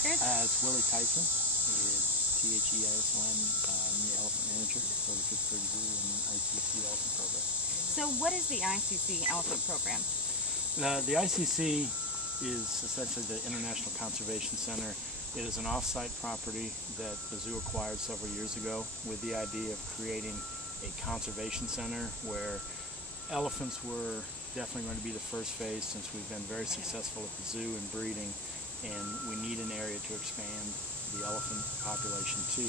record? It's Willie Theison, Theison. I'm the elephant manager for the Pittsburgh Zoo and ICC elephant program. So what is the ICC elephant program? The ICC is essentially the International Conservation Center. It is an off-site property that the zoo acquired several years ago with the idea of creating a conservation center where elephants were definitely going to be the first phase, since we've been very successful at the zoo in breeding, and we need an area to expand the elephant population to.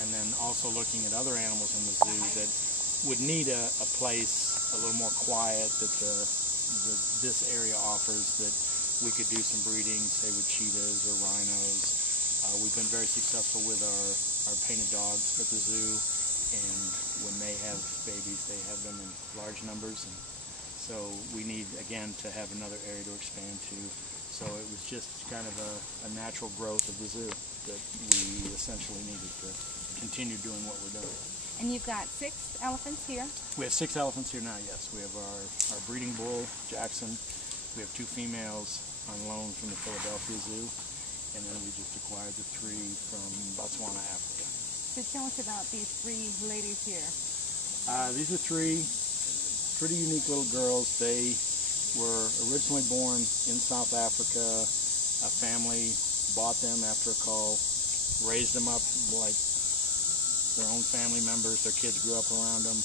And then also looking at other animals in the zoo that would need a place a little more quiet that this area offers, that we could do some breeding, say with cheetahs or rhinos. We've been very successful with our painted dogs at the zoo, and when they have babies, they have them in large numbers. And so we need, again, to have another area to expand to. So it was just kind of a natural growth of the zoo that we essentially needed to continue doing what we're doing. And you've got 6 elephants here? We have 6 elephants here now, yes. We have our breeding bull, Jackson. We have 2 females on loan from the Philadelphia Zoo. And then we just acquired the 3 from Botswana, Africa. So tell us about these 3 ladies here. These are 3 pretty unique little girls. They were originally born in South Africa. A family bought them after a call, raised them up like their own family members. Their kids grew up around them.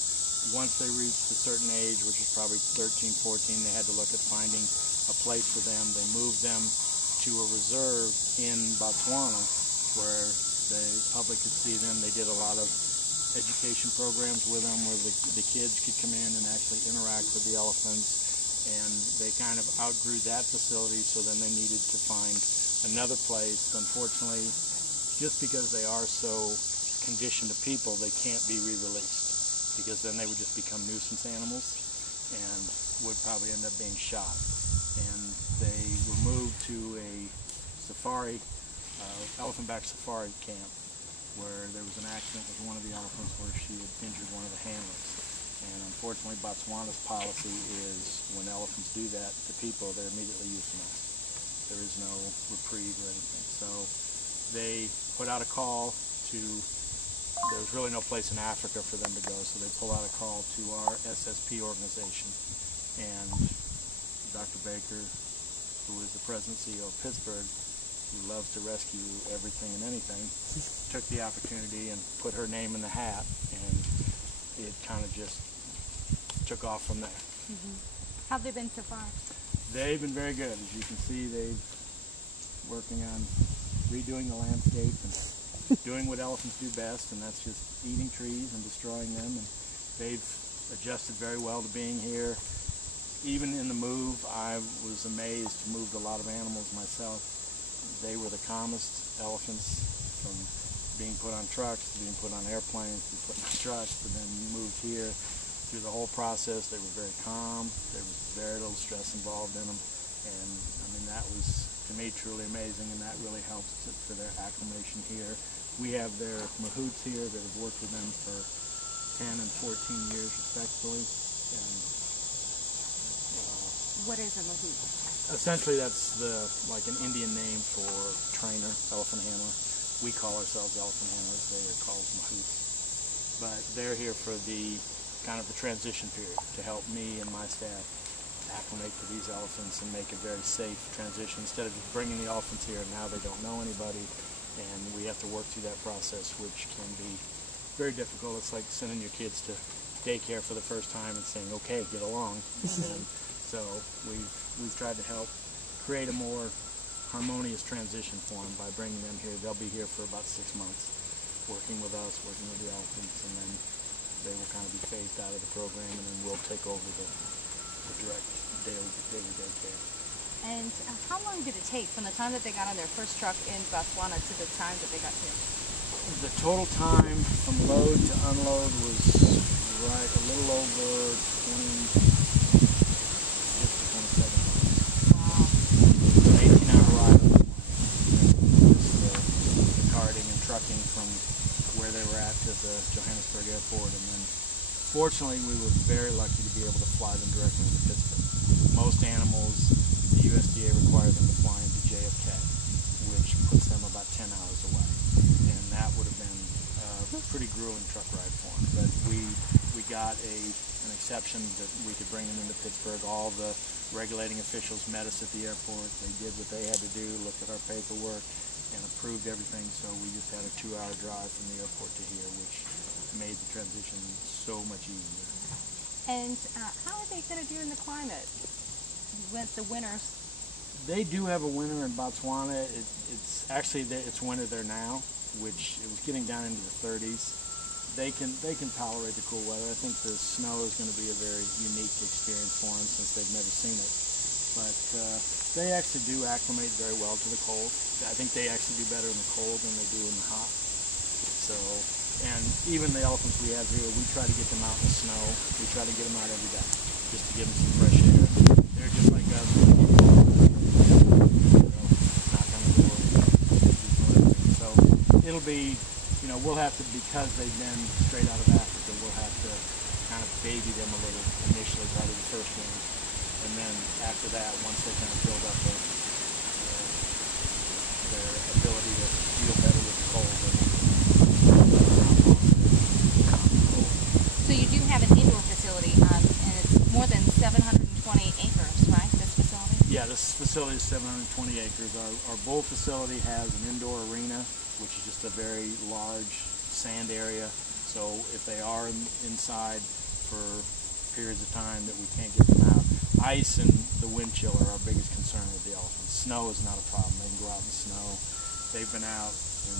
Once they reached a certain age, which was probably 13, 14, they had to look at finding a place for them. They moved them to a reserve in Botswana where the public could see them. They did a lot of education programs with them where the kids could come in and actually interact with the elephants, and they kind of outgrew that facility, so then they needed to find another place. Unfortunately, just because they are so conditioned to people, they can't be re-released, because then they would just become nuisance animals and would probably end up being shot. And they were moved to a safari, elephant-back safari camp, where there was an accident with one of the elephants where she had injured one of the handlers. And unfortunately, Botswana's policy is when elephants do that to people, they're immediately euthanized. There is no reprieve or anything. So they put out a call to, there was really no place in Africa for them to go, so they pulled out a call to our SSP organization. And Dr. Baker, who is the president and CEO of Pittsburgh, who loves to rescue everything and anything, took the opportunity and put her name in the hat, and it kind of just took off from there. Mm-hmm. How have they been so far? They've been very good. As you can see, they've working on redoing the landscape and doing what elephants do best, and that's just eating trees and destroying them. And they've adjusted very well to being here. Even in the move, I was amazed to move a lot of animals myself. They were the calmest elephants, from being put on trucks to being put on airplanes, to being put on trucks, and then moved here. Through the whole process, they were very calm. There was very little stress involved in them, and I mean, that was, to me, truly amazing, and that really helps for their acclimation here. We have their mahouts here that have worked with them for 10 and 14 years, respectively. And what is a mahout? Essentially, that's like an Indian name for trainer, elephant handler. We call ourselves elephant handlers. They are called mahouts. But they're here for the kind of the transition period to help me and my staff acclimate to these elephants and make a very safe transition. Instead of just bringing the elephants here, now they don't know anybody, and we have to work through that process, which can be very difficult. It's like sending your kids to daycare for the first time and saying, "Okay, get along." And so we've tried to help create a more harmonious transition for them by bringing them here. They'll be here for about 6 months, working with us, working with the elephants, and then they will kind of be phased out of the program, and then we'll take over the direct daily daycare. And how long did it take from the time that they got on their first truck in Botswana to the time that they got here? The total time from load to unload was right a little over 26 to 27 months. Wow. An 18-hour ride. Just the carting and trucking from where they were at to the Johannesburg airport, and then fortunately we were very lucky to be able to fly them directly into Pittsburgh. Most animals, the USDA requires them to fly into JFK, which puts 10 hours away, and that would have been a pretty grueling truck ride for him. But we got an exception that we could bring him into Pittsburgh. All the regulating officials met us at the airport. They did what they had to do, looked at our paperwork, and approved everything. So we just had a 2-hour drive from the airport to here, which made the transition so much easier. And how are they going to do in the climate with the winters? They do have a winter in Botswana. It's actually it's winter there now, which it was getting down into the 30s. They can tolerate the cool weather. I think the snow is going to be a very unique experience for them since they've never seen it. But they actually do acclimate very well to the cold. I think they actually do better in the cold than they do in the hot. So, and even the elephants we have here, we try to get them out in the snow. We try to get them out every day just to give them some fresh air. They're just like us. Knock on the door. So it'll be, we'll have to, because they've been straight out of Africa, we'll have to kind of baby them a little initially, probably the first one. And then after that, once they kind of build up their ability to feel better with the cold. So you do have an indoor facility, and it's more than 720 acres, right, this facility? Yeah, this facility is 720 acres. Our bull facility has an indoor arena, which is just a very large sand area. So if they are inside for periods of time that we can't get them out, ice and the wind chill are our biggest concern with the elephants. Snow is not a problem. They can go out in the snow. They've been out in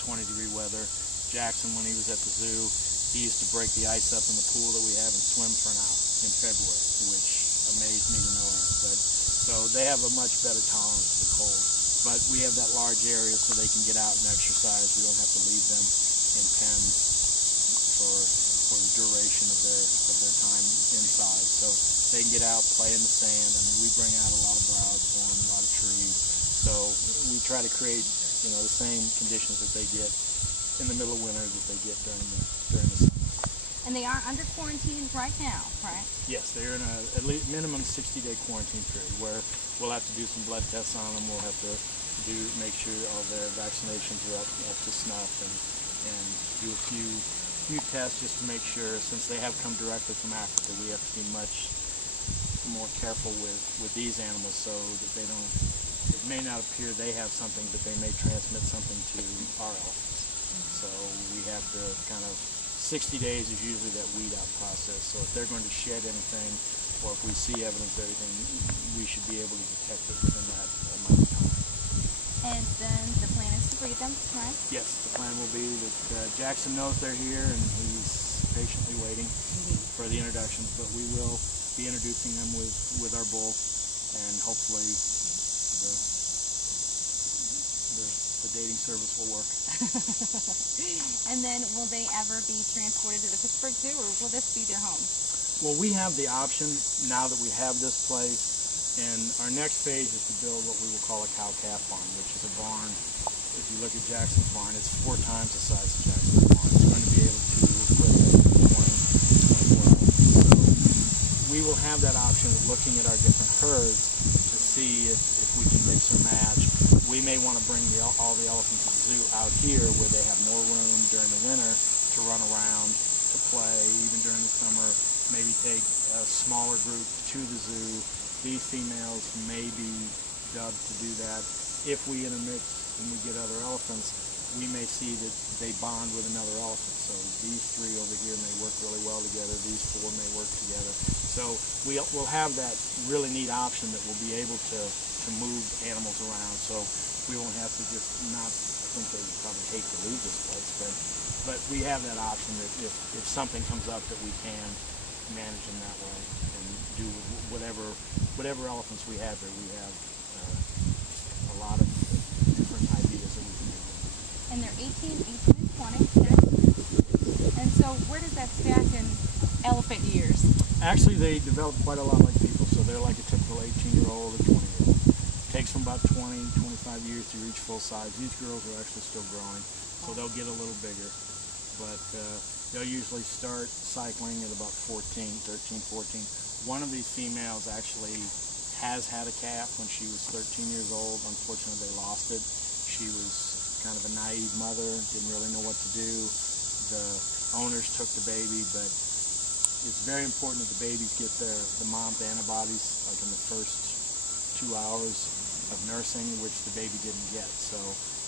20-degree weather. Jackson, when he was at the zoo, he used to break the ice up in the pool that we have and swim for an hour in February, which amazed me to no end. So they have a much better tolerance to the cold. But we have that large area so they can get out and exercise. We don't have to leave them in pens for the duration of their time inside. So they can get out, play in the sand. I mean, we bring out a lot of browse for them, a lot of trees. So we try to create, the same conditions that they get in the middle of winter that they get during the summer. And they are under quarantine right now, right? Yes, they're in at least minimum 60-day quarantine period where we'll have to do some blood tests on them. We'll have to make sure all their vaccinations are up to snuff and do a few tests just to make sure, since they have come directly from Africa, we have to be much more careful with these animals so that they don't, it may not appear they have something, but they may transmit something to our elephants. So we have to kind of, 60 days is usually that weed out process. So if they're going to shed anything, or if we see evidence of anything, we should be able to detect it within that amount of time. And then the plan is to breed them, right? Yes, the plan will be that Jackson knows they're here and he's patiently waiting for the introductions, but we will be introducing them with our bull, and hopefully the dating service will work. And then will they ever be transported to the Pittsburgh Zoo, or will this be their home? Well, we have the option now that we have this place, and our next phase is to build what we will call a cow-calf barn, which is a barn. If you look at Jackson's barn, it's 4 times the size of Jackson's barn. It's going to be able to equip 20 to 24 elephants. So we will have that option of looking at our different herds to see if we can mix or match. We may want to bring all the elephants to the zoo out here where they have more room during the winter to run around, to play, even during the summer. Maybe take a smaller group to the zoo. These females may be dubbed to do that. If we intermix and we get other elephants, we may see that they bond with another elephant. So these 3 over here may work really well together. These 4 may work together. So we'll have that really neat option that we'll be able to move animals around. So we won't have to just not, I think they would probably hate to leave this place, but we have that option that if something comes up that we can manage them that way and do whatever elephants we have here. We have a lot of different ideas that we can do. And they're 18, and 20, okay? And so where does that stack in elephant years? Actually, they develop quite a lot like people, so they're like a typical 18-year-old or 20-year-old. Takes them about 20, 25 years to reach full size. These girls are actually still growing, so they'll get a little bigger. But they'll usually start cycling at about 13, 14. One of these females actually has had a calf when she was 13 years old. Unfortunately, they lost it. She was kind of a naive mother, didn't really know what to do. The owners took the baby, but it's very important that the babies get the mom's antibodies like in the first 2 hours of nursing, which the baby didn't get. So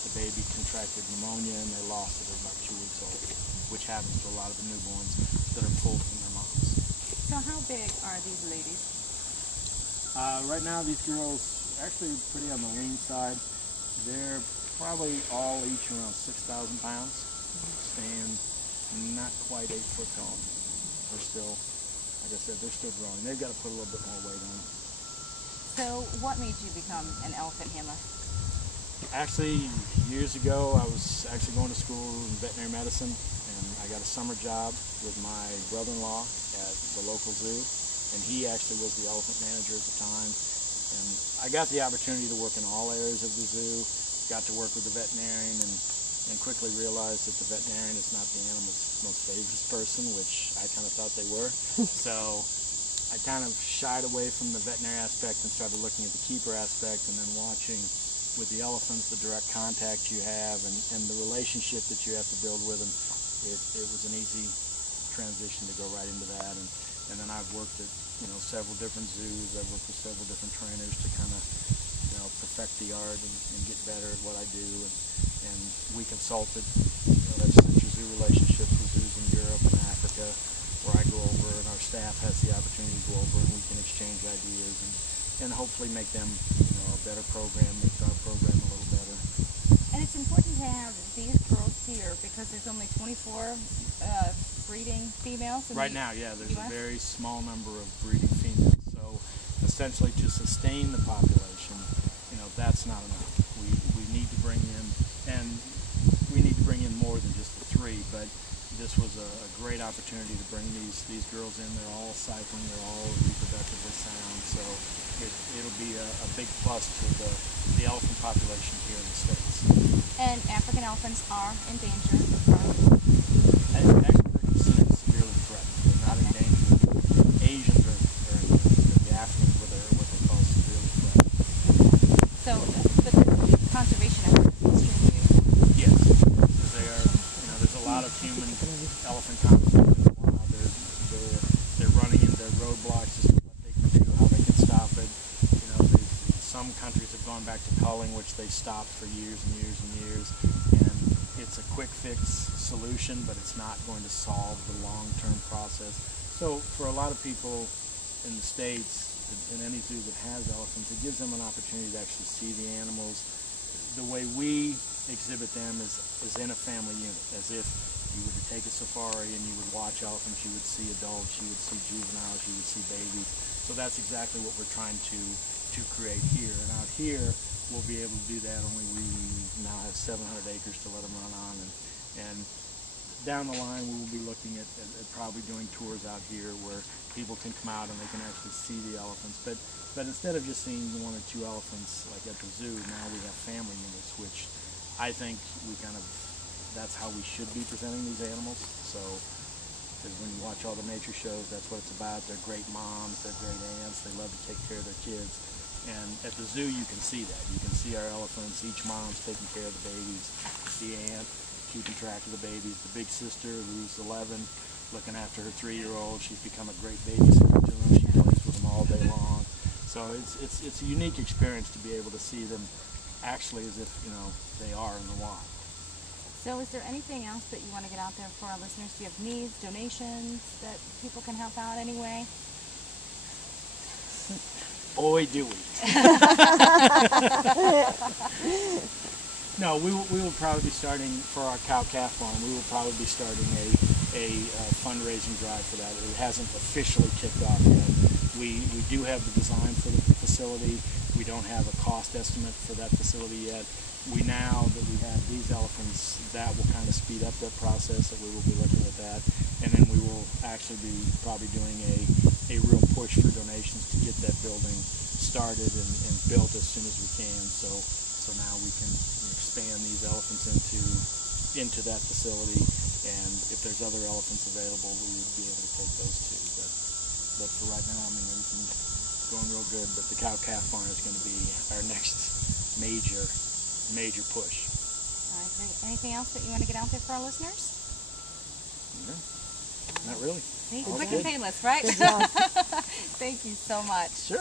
the baby contracted pneumonia and they lost it at about 2 weeks old, which happens to a lot of the newborns that are pulled from their moms. So how big are these ladies? Right now these girls are actually pretty on the lean side. They're probably all each around 6,000 pounds, staying not quite 8 foot tall. They're still, like I said, they're still growing. They've got to put a little bit more weight on them. So what made you become an elephant handler? Actually, years ago, I was actually going to school in veterinary medicine, and I got a summer job with my brother-in-law at the local zoo, and he actually was the elephant manager at the time. And I got the opportunity to work in all areas of the zoo, got to work with the veterinarian, and quickly realized that the veterinarian is not the animal's most favorite person, which I kind of thought they were. So I kind of shied away from the veterinary aspect and started looking at the keeper aspect, and then watching with the elephants the direct contact you have and the relationship that you have to build with them. It was an easy transition to go right into that. And then I've worked at several different zoos. I've worked with several different trainers to kind of perfect the art and get better at what I do. And we consulted. That's inter-zoo relationships with zoos in Europe and Africa, where I go over and our staff has the opportunity to go over and we can exchange ideas and hopefully make them a better program, make our program a little better. And it's important to have these girls here because there's only 24 breeding females. Right now, yeah, there's a very small number of breeding females. So essentially to sustain the population, that's not enough. We need to bring in, and we need to bring in more than just the 3, but this was a great opportunity to bring these girls in. They're all cycling, they're all reproductively sound, so it'll be a big plus to the elephant population here in the States. And African elephants are endangered. Actually, they're considered severely threatened. They're not endangered. Asians are endangered. The Africans what they call severely threatened. So, but the conservation effort is extremely. Yes, so they are. There's a lot of human elephant conflict in the wild. They're running into roadblocks as to what they can do, how they can stop it. Some countries have gone back to culling, which they stopped for years and years and years. And it's a quick fix solution, but it's not going to solve the long-term process. So for a lot of people in the States, in any zoo that has elephants, it gives them an opportunity to actually see the animals. The way we exhibit them is in a family unit, as if you were to take a safari and you would watch elephants, you would see adults, you would see juveniles, you would see babies. So that's exactly what we're trying to create here. And out here, we'll be able to do that, only we now have 700 acres to let them run on. And down the line, we will be looking at probably doing tours out here where people can come out and they can actually see the elephants. But instead of just seeing 1 or 2 elephants like at the zoo, now we have family units, which I think that's how we should be presenting these animals. So, because when you watch all the nature shows, that's what it's about. They're great moms, they're great aunts, they love to take care of their kids. And at the zoo, you can see that. You can see our elephants, each mom's taking care of the babies. The aunt keeping track of the babies. The big sister, who's 11, looking after her 3-year-old. She's become a great babysitter to them. She plays with them all day long. So it's a unique experience to be able to see them actually as if, they are in the wild. So is there anything else that you want to get out there for our listeners? Do you have needs, donations that people can help out anyway? Boy, do we. No, we will probably be starting, for our cow-calf farm, we will probably be starting a fundraising drive for that. It hasn't officially kicked off yet. We do have the design for the facility. We don't have a cost estimate for that facility yet. Now that we have these elephants, that will kind of speed up that process, that we will be looking at that. And then we will actually be probably doing a real push for donations to get that building started and built as soon as we can. So now we can expand these elephants into that facility, and if there's other elephants available, we would be able to take those too. But for right now, everything's going real good. But the cow-calf barn is going to be our next major major push. All right, great. Anything else that you want to get out there for our listeners? No, not really. See, All quick good. and painless, right? Good job. Thank you so much. Sure.